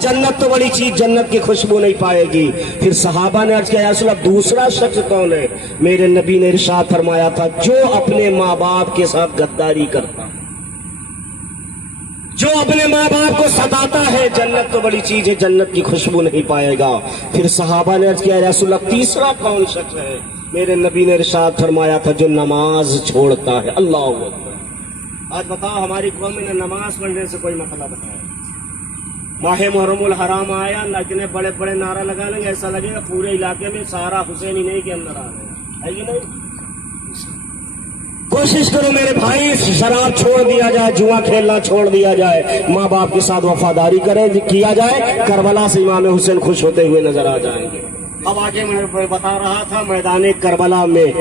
जन्नत तो बड़ी चीज, जन्नत की खुशबू नहीं पाएगी। फिर सहाबा ने अर्ज किया, या रसूल अल्लाह दूसरा शख्स कौन है? मेरे नबी ने इरशाद फरमाया था, जो अपने माँ बाप के साथ गद्दारी करता, जो अपने माँ बाप को सताता है, जन्नत तो बड़ी चीज है, जन्नत की खुशबू नहीं पाएगा। फिर सहाबा ने अर्ज किया, या रसूल अल्लाह तीसरा कौन शख्स है? मेरे नबी ने इरशाद फरमाया था, जो नमाज छोड़ता है। अल्लाह अकबर। आज बताओ, हमारी कौम में नमाज पढ़ने से कोई मतलब है? माह मुहर्रमुल हराम आया, इतने बड़े बड़े नारा लगा लेंगे, ऐसा लगेगा पूरे इलाके में सारा हुसैन ही नहीं के अंदर आ गए, है कि नहीं? कोशिश करो मेरे भाई, शराब छोड़ दिया जाए, जुआ खेलना छोड़ दिया जाए, माँ बाप के साथ वफादारी करें, किया जाए, करबला से इमाम हुसैन खुश होते हुए नजर आ जाएंगे। अब आगे मैं बता रहा था, मैदान करबला में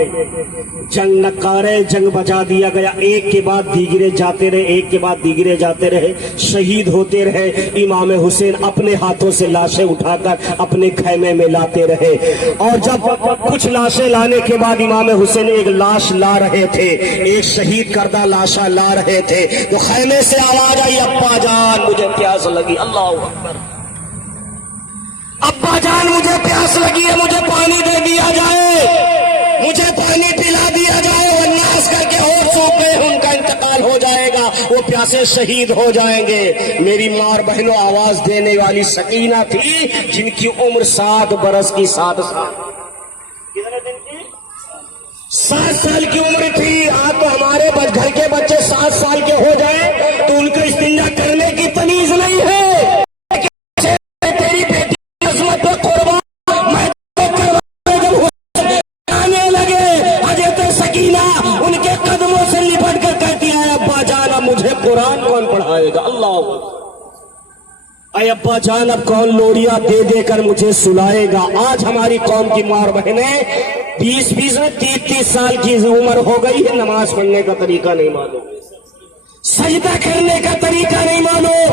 जंग नकारे जंग बजा दिया गया, एक के बाद दीगरे जाते रहे, एक के बाद दीगरे जाते रहे, शहीद होते रहे। इमाम हुसैन अपने हाथों से लाशें उठाकर अपने खैमे में लाते रहे, और जब कुछ लाशें लाने के बाद इमाम हुसैन एक लाश ला रहे थे, एक शहीद करदा लाशा ला रहे थे, तो खैमे से आवाज आई, अब्बा जान मुझे प्यास लगी। अल्लाह अकबर। अब्बा जान मुझे प्यास लगी है, मुझे पानी दे दिया जाए, मुझे पानी पिला दिया जाए, वरना अस्कर के और सूख गए, उनका इंतकाल हो जाएगा, वो प्यासे शहीद हो जाएंगे। मेरी माँ और बहनों, आवाज देने वाली सकीना थी, जिनकी उम्र 7 बरस की, 7 साल, कितने दिन की? 7 साल की उम्र थी। आज तो हमारे घर के बच्चे 7 साल के हो जाए तो उनको इस्तिंजा करने की तमीज नहीं है। मुझे कुरान कौन पढ़ाएगा? अल्लाह। अब्बा जान अब कौन लोरिया दे देकर मुझे सुलाएगा? आज हमारी कौम की माँ और बहनें 20-20 में 30-30 साल की उम्र हो गई है, नमाज पढ़ने का तरीका नहीं मालूम, सजदा करने का तरीका नहीं मालूम,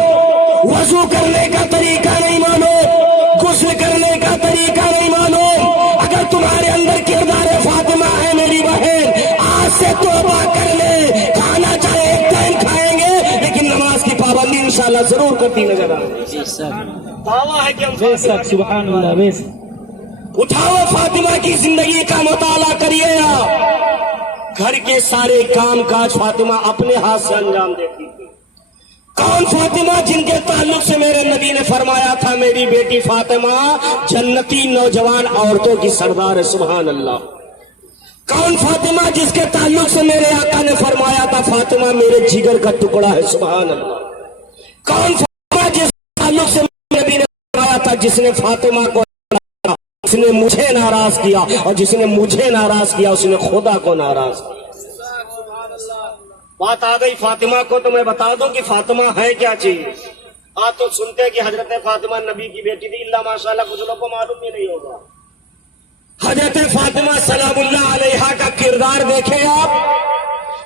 वजू करने का तरीका नहीं मालूम, गुस्ल करने का तरीका नहीं मालूम। अगर तुम्हारे अंदर किरदार फातिमा है मेरी बहन, आज से तौबा कर ले, खाना चाहे एक टाइम खाएंगे, लेकिन नमाज की पाबंदी इंशाल्लाह जरूर करती नजर आएगी। दावा है कि हम सुभान अल्लाह। उठाओ, फातिमा की जिंदगी का मुताला करिए आप। घर के सारे काम काज फातिमा अपने हाथ से अंजाम देती थी। कौन फातिमा? जिनके ताल्लुक से मेरे नबी ने फरमाया था, मेरी बेटी फातिमा जन्नती नौजवान औरतों की सरदार है। सुभान अल्लाह। कौन फातिमा? जिसके ताल्लुक से मेरे आका ने फरमाया था, फातिमा मेरे जिगर का टुकड़ा है। सुभान अल्लाह। कौन फातिमा? जिस ताल्लुक से नबी ने फरमाया था, जिसने फातिमा को, जिसने मुझे नाराज किया, और जिसने मुझे नाराज किया उसने खुदा को नाराज किया। बात आ गई फातिमा को, तो मैं बता दूं कि फातिमा है क्या चीज। आज तो सुनते हैं कि हजरत फातिमा नबी की बेटी थी, इल्ला माशाल्लाह कुछ लोगों को मालूम ही नहीं होगा। हजरत फातिमा सलामुल्लाह अलैहा का किरदार देखें आप।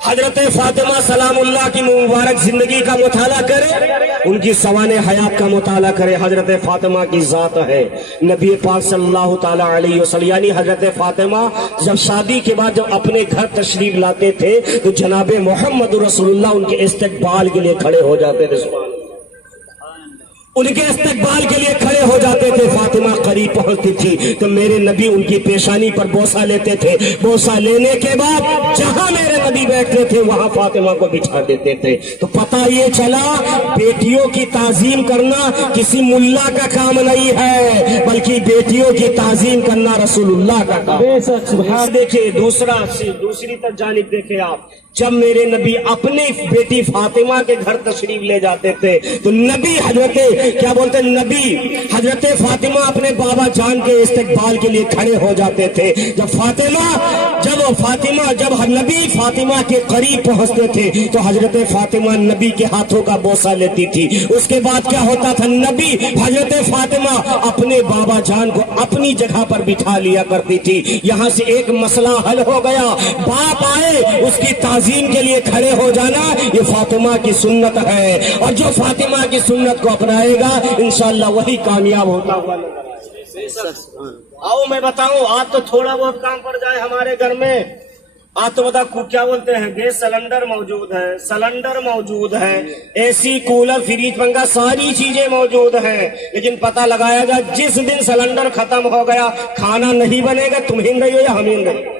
हजरत फातिमा सलामुल्लाह की मुबारक जिंदगी का मुताला करें, उनकी सवाने हयात का मुताला करें। हजरत फातिमा की जात है नबी पाक सल्लल्लाहु ताला अलैहि वसल्लम, यानी हजरत फातिमा जब शादी के बाद जब अपने घर तशरीफ लाते थे तो जनाबे मोहम्मद रसूलुल्लाह उनके इस्तकबाल के लिए खड़े हो जाते थे। उनके इस्तकबाल के लिए खड़े हो जाते थे। फातिमा करीब पहुंचती थी तो मेरे नबी उनकी पेशानी पर बोसा लेते थे। बोसा लेने के बाद जहां मेरे नबी बैठते थे वहां फातिमा को बिठा देते थे। तो पता ये चला, बेटियों की ताजीम करना किसी मुल्ला का काम नहीं है, बल्कि बेटियों की ताजीम करना रसूलुल्लाह का काम। देखिए दूसरी तरफ जानिब देखे आप, जब मेरे नबी अपनी बेटी फातिमा के घर तशरीफ ले जाते थे तो नबी हजरत फातिमा अपने बाबा जान के इस्तकबाल के लिए खड़े हो जाते थे। जब नबी फातिमा के करीब पहुंचते थे तो हजरत फातिमा नबी के हाथों का बोसा लेती थी। उसके बाद क्या होता था, नबी हजरत फातिमा अपने बाबा जान को अपनी जगह पर बिठा लिया करती थी। यहाँ से एक मसला हल हो गया, बाप आए उसकी ताजीम के लिए खड़े हो जाना ये फातिमा की सुन्नत है, और जो फातिमा की सुन्नत को अपनाएगा इंशाअल्लाह वही कामयाब होता हुआ नजर आएगा। आओ मैं बताऊं, आज तो थोड़ा बहुत काम पड़ जाए हमारे घर में آپ تو بتا کیا بولتے ہیں، گیس سلنڈر موجود ہے، سلنڈر موجود ہے، اے سی کولر فریج پنکھا ساری چیزیں موجود ہیں، لیکن پتہ لگایا گا جس دن سلنڈر ختم ہو گیا کھانا نہیں بنے گا، تم ہند رہی ہو یا ہم ہند رہی ہو،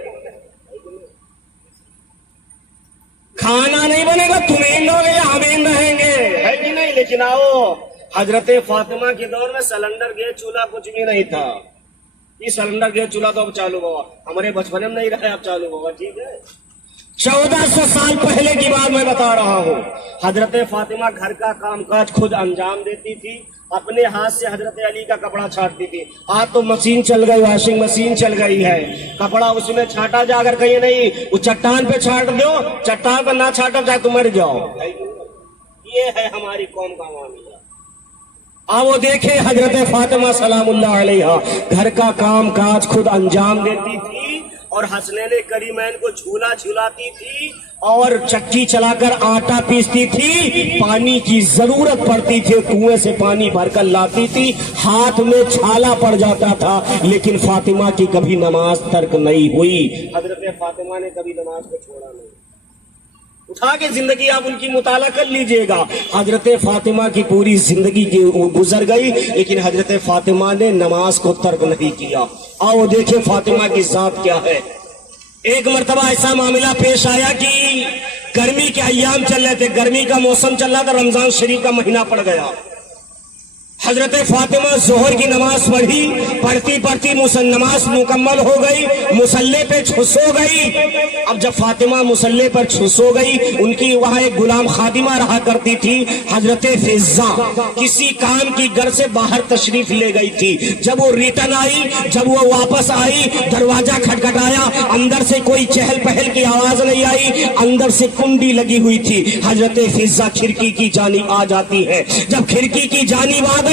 کھانا نہیں بنے گا، تم ہند ہوگے یا ہم ہند رہیں گے، ہے کہ نہیں؟ لیکن آؤ حضرت فاطمہ کے دور میں سلنڈر گیس چولہا کچھ بھی نہیں تھا، یہ سلنڈر گیس چولہا تو اب چالو ہوا، ہمارے بچپن میں نہیں رہا اب چالو ہوگا، ٹھیک ہے؟ 1400 سال پہلے کی بات میں بتا رہا ہوں، حضرت فاطمہ گھر کا کام کاج خود انجام دیتی تھی، اپنے ہاتھ سے حضرت علی کا کپڑا چھاٹتی تھی، آج تو مشین چل گئی، واشنگ مشین چل گئی ہے، کپڑا اس میں چھاٹا جا کر کہیں نہیں، وہ چٹان پہ چھاٹ دو، چٹان پہ نہ چھاٹو چاہے تم مر جاؤ، یہ ہے ہماری قوم کا معاملہ۔ وہ دیکھیں حضرت فاطمہ سلام اللہ علیہا گھر کا کام کاج خود انجام دیتی تھی، اور حسنین کریمین کو جھولا جھلاتی تھی، اور چکی چلا کر آٹا پیستی تھی، پانی کی ضرورت پڑتی تھی کنویں سے پانی بھر کر لاتی تھی، ہاتھ میں چھالا پڑ جاتا تھا، لیکن فاطمہ کی کبھی نماز ترک نہیں ہوئی، حضرت فاطمہ نے کبھی نماز کو چھوڑا نہیں۔ اٹھا کے زندگی آپ ان کی مطالعہ کر لیجئے گا، حضرت فاطمہ کی پوری زندگی گزر گئی، لیکن حضرت فاطمہ نے نماز کو ترک نہیں کیا۔ آؤ دیکھیں فاطمہ کی ذات کیا ہے۔ ایک مرتبہ ایسا معاملہ پیش آیا کہ گرمی کے ایام چل رہے تھے، گرمی کا موسم چل رہا تھا، رمضان شریف کا مہینہ پڑ گیا، حضرت فاطمہ ظہر کی نماز پڑھی، پڑھتی پڑھتی نماز مکمل ہو گئی، مصلی پہ چھس ہو گئی۔ اب جب فاطمہ مصلی پر چھس ہو گئی، ان کی وہاں ایک غلام خادمہ رہا کرتی تھی حضرت فضہ، کسی کام کی گھر سے باہر تشریف لے گئی تھی، جب وہ ریٹرن آئی، جب وہ واپس آئی، دروازہ کھٹکھٹایا، اندر سے کوئی چہل پہل کی آواز نہیں آئی، اندر سے کنڈی لگی ہوئی تھی، حضرت فضہ کھڑکی کی جانب آ جاتی ہے، جب کھڑکی کی جانب آ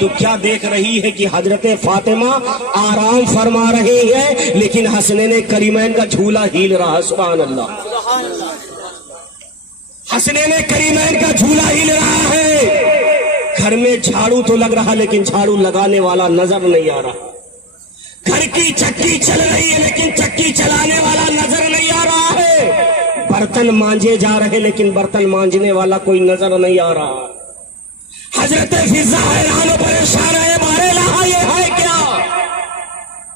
تو کیا دیکھ رہی ہے کہ حضرت فاطمہ آرام فرما رہی ہے، لیکن حسنین کریمین کا جھولا ہیل رہا، سبحان اللہ، حسنین کریمین کا جھولا ہیل رہا ہے۔ گھر میں جھاڑو تو لگ رہا لیکن جھاڑو لگانے والا نظر نہیں آ رہا، گھر کی چکی چل رہی ہے لیکن چکی چلانے والا نظر نہیں آ رہا ہے، برتن مانجے جا رہے لیکن برتن مانجنے والا کوئی نظر نہیں آ رہا۔ حضرت فضہ حیران و پریشان ہے، بارے لہا یہ ہے کیا؟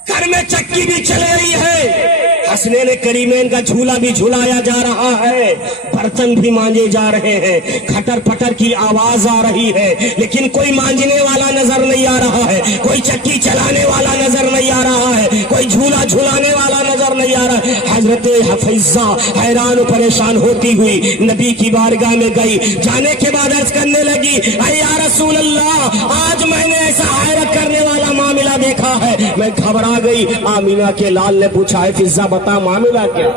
گھر میں چکی بھی چل رہی ہے، حسنین کریمین کا جھولا بھی جھلایا جا رہا ہے، برتن بھی مانجے جا رہے ہیں، کھٹر پٹر کی آواز آ رہی ہے، لیکن کوئی مانجنے والا نظر نہیں آ رہا ہے، کوئی چکی چلانے والا نظر نہیں آ رہا ہے، کوئی جھولا جھلانے والا نظر نہیں آ رہا ہے۔ حضرت فضہ حیران و پریشان ہوتی ہوئی نبی کی بارگاہ میں گئی، جانے کے بعد عرض کرنے لگی، اے یا رسول اللہ، آج میں نے ایسا حیرت کرنے والا معاملہ دیکھا ہے، میں گھبرا گئی۔ آمینہ کے لال نے پوچھا، اے فضہ بتا معاملہ کیا،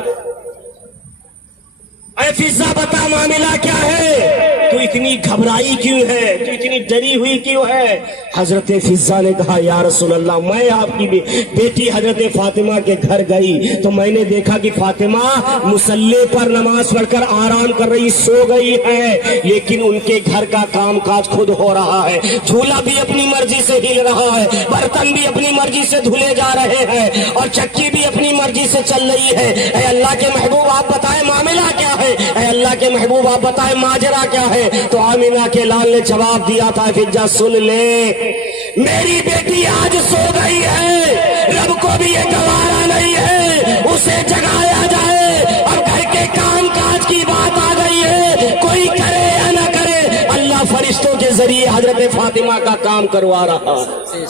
اے فضہ بتا معاملہ کیا ہے، تو اتنی گھبرائی کیوں ہے، تو اتنی ڈری ہوئی کیوں ہے؟ حضرت فضہ نے کہا، یا رسول اللہ، میں آپ کی بیٹی حضرت فاطمہ کے گھر گئی تو میں نے دیکھا کہ فاطمہ مصلی پر نماز پڑھ کر آرام کر رہی، سو گئی ہے، لیکن ان کے گھر کا کام کاج خود ہو رہا ہے، جھولا بھی اپنی مرضی سے ہل رہا ہے، برتن بھی اپنی مرضی سے دھلے جا رہے ہیں، اور چکی بھی اپنی مرضی سے چل رہی ہے۔ اے اللہ کے محبوب آپ بتائیں معاملہ کیا ہے، اے اللہ کے محبوب آپ بتائیں ماجرا کیا ہے؟ تو آمینہ کے لال نے جواب دیا تھا، فضہ سن لے، میری بیٹی آج سو گئی ہے، رب کو بھی یہ گوارا نہیں ہے اسے جگایا جائے، اور گھر کے کام کاج کی بات آ گئی ہے، کوئی کرے یا نہ کرے، اللہ فرشتوں کے ذریعے حضرت فاطمہ کا کام کروا رہا ہے۔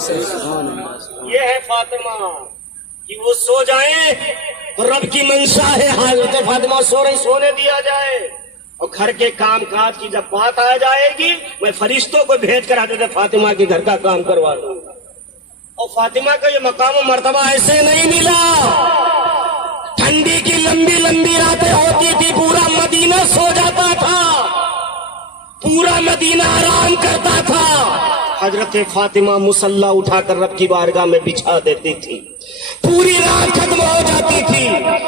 یہ ہے فاطمہ کہ وہ سو جائیں تو رب کی منشا ہے حضرت فاطمہ سو رہی، سونے دیا جائے، اور گھر کے کام کاج کی جب بات آ جائے گی میں فرشتوں کو بھیج کر حضرت فاطمہ کے گھر کا کام کروا دوں گا۔ اور فاطمہ کا یہ مقام و مرتبہ ایسے نہیں ملا، ٹھنڈی کی لمبی لمبی راتیں ہوتی تھی، پورا مدینہ سو جاتا تھا، پورا مدینہ آرام کرتا تھا، حضرت فاطمہ مصلی اٹھا کر رب کی بارگاہ میں بچھا دیتی تھی، پوری رات ختم ہو جاتی تھی،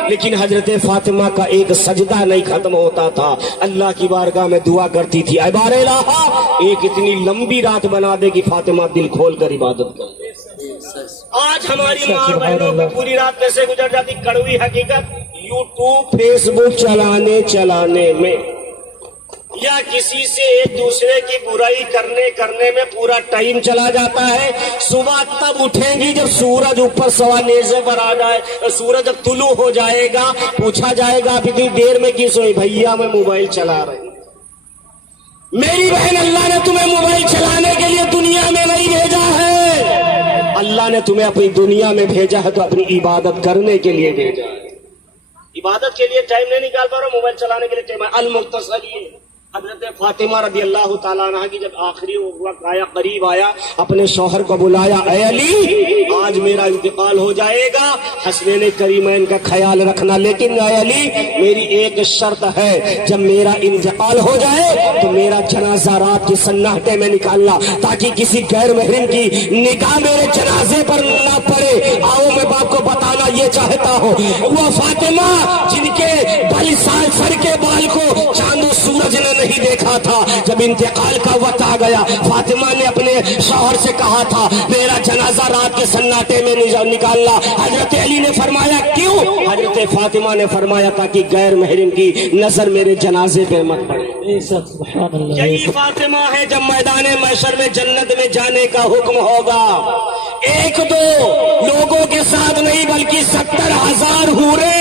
لیکن حضرت فاطمہ کا ایک سجدہ نہیں ختم ہوتا تھا، اللہ کی بارگاہ میں دعا کرتی تھی، اے بار الہ ایک اتنی لمبی رات بنا دے کہ فاطمہ دل کھول کر عبادت کر لے۔ آج ہماری ماں بہنوں کی پوری رات کیسے گزر جاتی، کڑوی حقیقت यूट्यूब फेसबुक चलाने में या किसी से एक दूसरे की बुराई करने में पूरा टाइम चला जाता है। सुबह तब उठेंगी जब सूरज ऊपर सवा नेज़े पर आ जाए। सूरज जब तुलू हो जाएगा, पूछा जाएगा आप इतनी देर में क्यों सोई? भैया मैं मोबाइल चला रही। मेरी बहन, अल्लाह ने तुम्हें मोबाइल चलाने के लिए दुनिया में नहीं भेजा है। अल्लाह ने तुम्हें अपनी दुनिया में भेजा है तो अपनी इबादत करने के लिए भेजा है। इबादत के लिए टाइम नहीं निकाल पा रहा, मोबाइल चलाने के लिए टाइम है। अल-मुख्तसर ये हजरत फातिमा रदी अल्लाह तआला अन्हा की जब आखिरी वक्त आया, करीब आया, अपने शौहर को बुलाया, ऐ अली आज मेरा इंतकाल हो जाएगा, हसनैन करीमैन का ख्याल रखना, लेकिन ऐ अली मेरी एक शर्त है, जब मेरा इंतकाल हो जाए तो मेरा जनाजा रात के सन्नाटे में निकालना, ताकि किसी गैर महरम की निगाह मेरे जनाजे पर न पड़े। आओ मैं बाप को बताना ये चाहता हूँ, वो फातिमा जिनके सर के बाल को चांद सूरज ने नहीं देखा था, जब इंतकाल का वक्त आ गया, फातिमा ने अपने शौहर से कहा था मेरा जनाजा रात के सन्नाटे में निकालना। हजरत अली ने फरमाया क्यों? हजरत फातिमा ने फरमाया ताकि गैर महरम की नजर मेरे जनाजे पे मत पड़े। यही फातिमा है जब मैदान महशर में जन्नत में जाने का हुक्म होगा, एक दो लोगों के साथ नहीं बल्कि 70,000 हूरे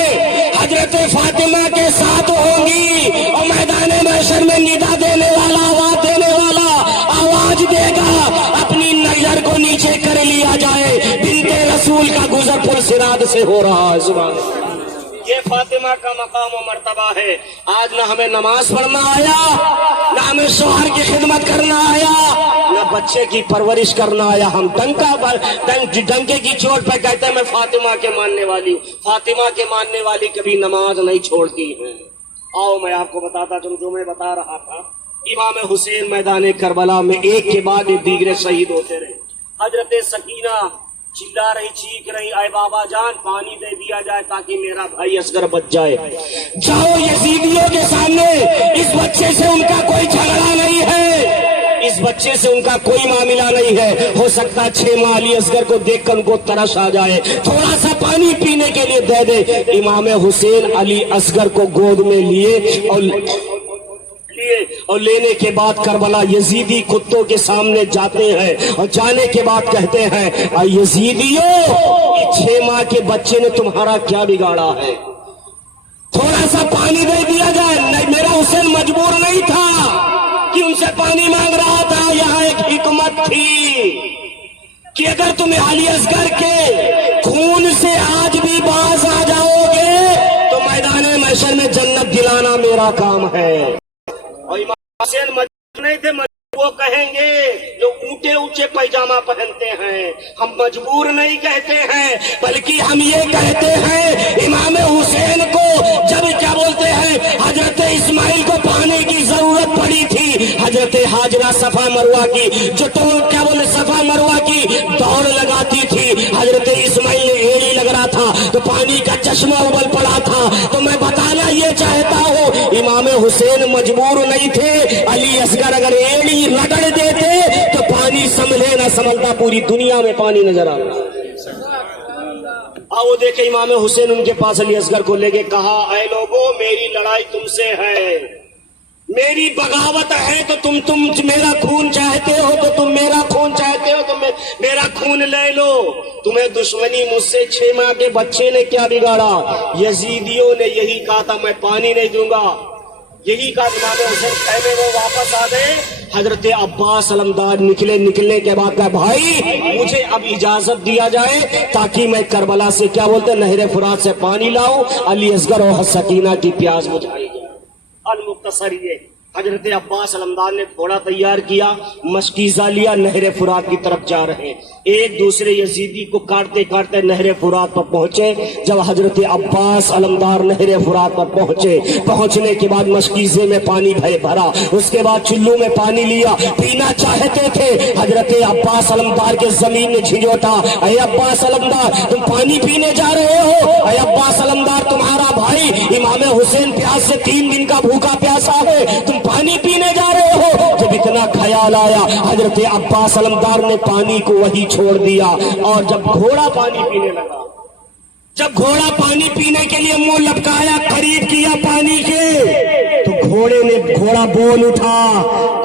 हजरत फातिमा के साथ होंगी, और मैदान महशर में निदा देने वाला, आवाज देने वाला आवाज देगा, अपनी नजर को नीचे कर लिया जाए, बिन्ते रसूल का गुजर पुल सिरात से हो रहा है। सुभान अल्लाह। ये फातिमा का मकाम और मर्तबा है। आज न हमें नमाज पढ़ना आया, न हमें शौहर की खिदमत करना आया, न बच्चे की परवरिश करना आया। हम डंके की चोट पे कहते हैं मैं फातिमा के मानने वाली हूँ। फातिमा के मानने वाली कभी नमाज नहीं छोड़ती है। आओ मैं आपको बताता तुम जो मैं बता रहा था, इमाम हुसैन मैदान करबला में एक के बाद एक दीगरे शहीद होते रहे। हजरत सकीना चिल्ला रही, चीख रही, आए बाबा जान पानी दे दिया जाए ताकि मेरा भाई असगर बच जाए। जाओ यजीदियों के सामने, इस बच्चे से उनका कोई झगड़ा नहीं है, इस बच्चे से उनका कोई मामला नहीं है। हो सकता है 6 माह अली असगर को देखकर उनको तरस आ जाए, थोड़ा सा पानी पीने के लिए दे दे। इमाम हुसैन अली असगर को गोद में लिए और लेने के बाद करबला यजीदी कुत्तों के सामने जाते हैं, और जाने के बाद कहते हैं यजीदियों 6 माह के बच्चे ने तुम्हारा क्या बिगाड़ा है, थोड़ा सा पानी दे दिया जाए। नहीं, मेरा हुसैन मजबूर नहीं था कि उनसे पानी मांग रहा था। यहाँ एक हिकमत थी कि अगर तुम्हें अली असगर के खून से आज भी बाज आ जाओगे तो मैदान महशर में जन्नत दिलाना मेरा काम है। और इमाम हुसैन मजबूर नहीं थे, वो कहेंगे जो ऊंचे ऊंचे पैजामा पहनते हैं, हम मजबूर नहीं कहते हैं, बल्कि हम ये कहते हैं इमाम हुसैन को जब क्या बोलते हैं हजरत इस्माइल को पाने की जरूरत पड़ी थी, हजरत हाजरा सफा मरवा की जो तो क्या बोले सफा मरवा की दौड़ लगाती थी, हजरत इस्माइल ने एड़ी लग रहा था तो पानी का चश्मा उबल पड़ा था। तो मैं बताना ये चाहता हूँ इमाम हुसैन मजबूर नहीं थे। अली असगर अगर एड़ी रगड़ देते तो पानी संभले ना संभलता, पूरी दुनिया में पानी नजर आता। आओ देखे इमाम हुसैन उनके पास अली असगर को लेके कहा, ऐ लोगों मेरी लड़ाई तुमसे है, मेरी बगावत है तो तुम मेरा खून चाहते हो तो तुम मेरा खून चाहते हो तो मेरा खून ले लो। तुम्हें दुश्मनी मुझसे 6 माह के बच्चे ने क्या बिगाड़ा? यजीदियों ने यही कहा था मैं पानी नहीं दूंगा, यही कहा इमाम हुसैन कहने वो वापस आ गए। हजरत अब्बास अलमदार निकलने के बाद कहा भाई मुझे अब इजाजत दिया जाए ताकि मैं करबला से क्या बोलते नहर फुरात से पानी लाऊं, अली असगर और सकीना की प्यास बुझाई जाए। अल-मुख्तसर ये हजरत अब्बास अलमदार ने घोड़ा तैयार किया, मशकीजा लिया, नहर फुरात की तरफ जा रहे हैं। एक दूसरे यजीदी को काटते काटते नहर फुरात पर पहुंचे। जब हजरत अब्बास अलमदार नहर फुरात पर पहुंचने के बाद मशकीजे में पानी भरा, उसके बाद चुल्लू में पानी लिया, पीना चाहते थे। हजरत अब्बास अलमदार के जमीन ने झिझोटा, अरे अब्बास अलमदार तुम पानी पीने जा रहे हो? अरे अब्बास अलमदार तुम्हारा भाई इमाम हुसैन प्यास से 3 दिन का भूखा प्यासा है, तुम पानी पीने जा रहे हो? जब इतना ख्याल आया हजरत अब्बास अलमदार ने पानी को वही छोड़ दिया, और जब घोड़ा पानी पीने लगा, जब घोड़ा पानी पीने के लिए मुंह लपकाया, करीब किया पानी के, तो घोड़े ने घोड़ा बोल उठा।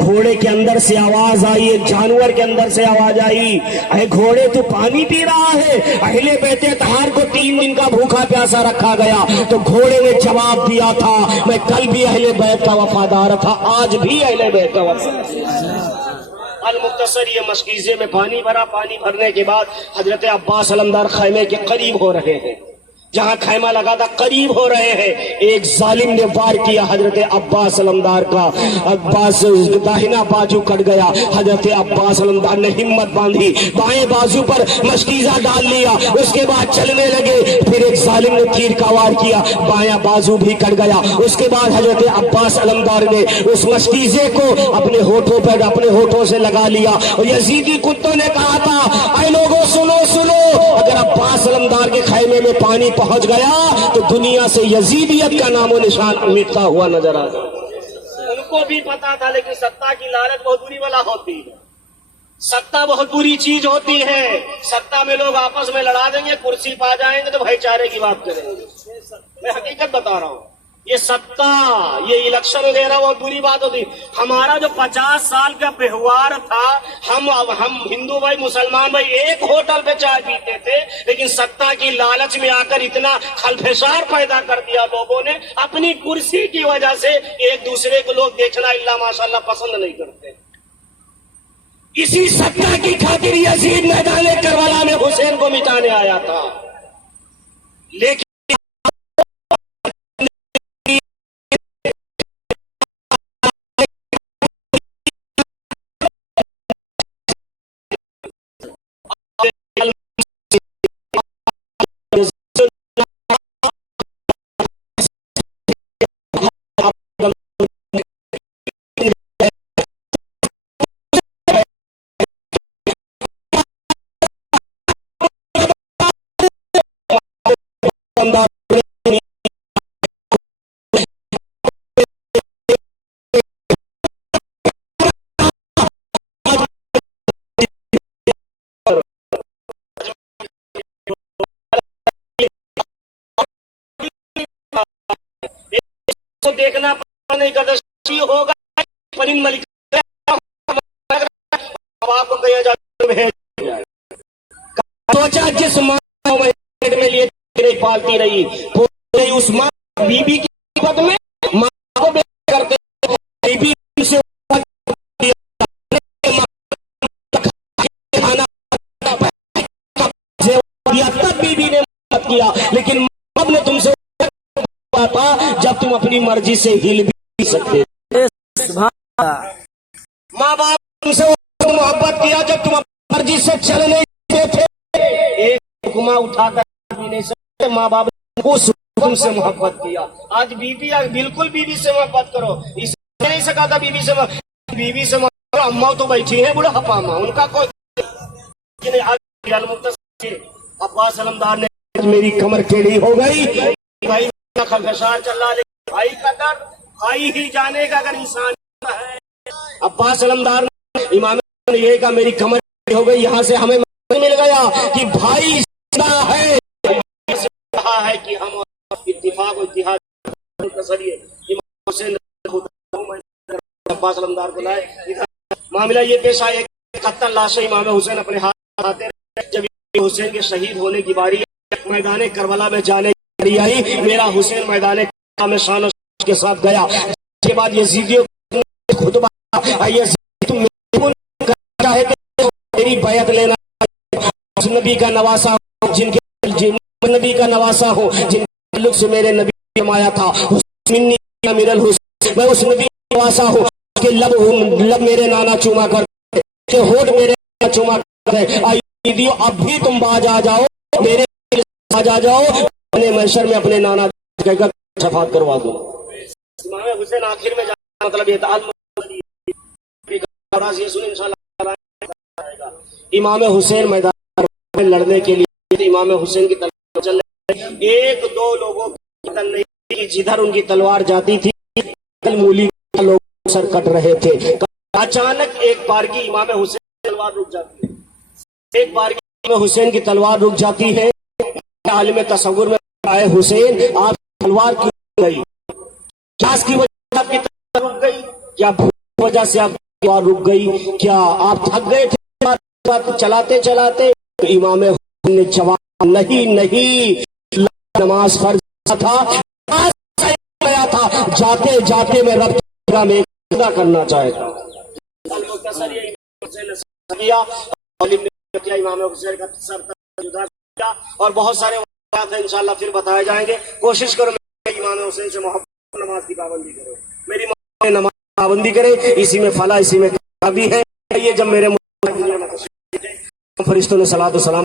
घोड़े के अंदर से आवाज आई, एक जानवर के अंदर से आवाज आई, अरे घोड़े तू पानी पी रहा है? अहले बैते तहार को 3 दिन का भूखा प्यासा रखा गया। तो घोड़े ने जवाब दिया था, मैं कल भी अहले बैत का वफादार था, आज भी अहले बैत का वफादार। अल-मुख्तसर ये मशकीज़े में पानी भरा। पानी भरने के बाद हजरत अब्बास अलमदार खैमे के करीब हो रहे हैं, जहां खैमा लगा था करीब हो रहे हैं। एक जालिम ने वार किया हजरत अब्बास अलमदार का, अब्बास दाहिना बाजू कट गया। हजरत अब्बास अलमदार ने हिम्मत बांधी, बाएं बाजू पर मशकीज़ा डाल लिया, उसके बाद चलने लगे। फिर एक जालिम ने तीर का वार किया, बायां बाजू भी कट गया। उसके बाद हजरत अब्बास अलमदार ने उस मशकीज़े को अपने होठों पर, अपने होठों से लगा लिया। और यजीदी कुत्तों ने कहा था, ऐ लोगों सुनो सुनो, अगर अब्बास अलमदार के खैमे में पानी पहुंच गया तो दुनिया से यजीदियत का नामो निशान मिटता हुआ नजर आ जाए। उनको भी पता था, लेकिन सत्ता की लालच बहुत बुरी वाला होती है। सत्ता बहुत बुरी चीज होती है। सत्ता में लोग आपस में लड़ा देंगे, कुर्सी पा जाएंगे तो भाईचारे की बात करेंगे। मैं हकीकत बता रहा हूँ, ये सत्ता, ये इलेक्शन वगैरह बहुत बुरी बात होती। हमारा जो 50 साल का व्यवहार था, हम हिंदू भाई मुसलमान भाई एक होटल पे चाय पीते थे, लेकिन सत्ता की लालच में आकर इतना खलफेसार पैदा कर दिया लोगों ने। अपनी कुर्सी की वजह से एक दूसरे को लोग देखना इल्ला माशाल्लाह पसंद नहीं करते। इसी सत्ता की खातिर यजीद मैदान करबला में हुसैन को मिटाने आया था, लेकिन देखना नहीं करता होगा। परिन मलिक आपको कहा जाए, सोचा जिस माँ में लिए नहीं पालती रही, उस माँ बीबी की पद में माँ को करते बीबी से तब बीबी ने मत किया, लेकिन अब ने तुमसे था जब तुम अपनी मर्जी से हिल भी सकते। माँ बाप तुमसे मोहब्बत किया जब तुम अपनी मर्जी से चल नहीं सकते थे। एक हुक्मा उठाकर भी नहीं सकते। माँ बाप उस हुक्म से मोहब्बत किया। आज बीबी, बिल्कुल बीबी से मोहब्बत करो। इसलिए नहीं सका था बीबी से मोहब्बत। अम्मा तो बैठी है बुढ़ापा में, उनका कोई अब्बास अलमदार ने मेरी कमर टेढ़ी हो गई भाई, खलफसार चल रहा, भाई का डर भाई ही जाने का अगर इंसान है। अब्बास अलमदार ने इमाम ने ये कहा मेरी कमर हो गई, यहाँ से हमें मिल गया कि भाई है, कहा है कि हम इत्तिफाक इत्तिहाद अब्बास अलमदार को लाए। मामला ये पेश आया, 71 लाशें इमाम हुसैन अपने हाथ आते रहे। जब हुसैन के शहीद होने की बारी मैदान करबला में जाने की आई, मेरा हुसैन मैदान में शान के साथ गया। इसके बाद यजीदियों खुतबा, तुम मेरी बैत लेना, उस नबी का नवासा हो जिनके नबी का नवासा हो जिनके ताल्लुक से मेरे नबी जमाया था। मैं उस नबी का नवासा हूँ कि लब मेरे नाना चूमा कर, होठ मेरे चूमा कर। अब भी तुम बाज आ जाओ, मेरे बाज आ जाओ, अपने महशर में अपने नाना कहकर शफात करवा दो। इमाम हुसैन आखिर में जाना मतलब ये था। इमाम हुसैन मैदान में लड़ने के लिए इमाम हुसैन की तलवार चल रही, एक दो लोगों की जिधर उनकी तलवार जाती थी मूली लोग सर कट रहे थे। अचानक एक बार की इमाम हुसैन की तलवार रुक जाती है, एक बार की इमाम हुसैन की तलवार रुक जाती है। عالم تصور میں آئے حسین آپ تلوار کیوں گئی؟ کیا اس کی وجہ سے آپ کی تلوار رک گئی؟ کیا بھوک کی وجہ سے آپ کی تلوار رک گئی؟ کیا آپ تھک گئے تھے چلاتے چلاتے؟ تو امام حسین نے جواب نہیں نماز فرض تھا، گیا تھا جاتے جاتے میں رب میں ادا کرنا چاہتا ہوں۔ امام حسین کا سر جدا کیا اور بہت سارے واقعات ہیں انشاءاللہ پھر بتائے جائیں گے۔ کوشش کرو امام حسین سے محبت، نماز کی پابندی کرو، میری نماز کی پابندی کرے، اسی میں فلاح اسی میں کامیابی ہے۔ یہ جب میرے فرشتوں نے صلاۃ و سلام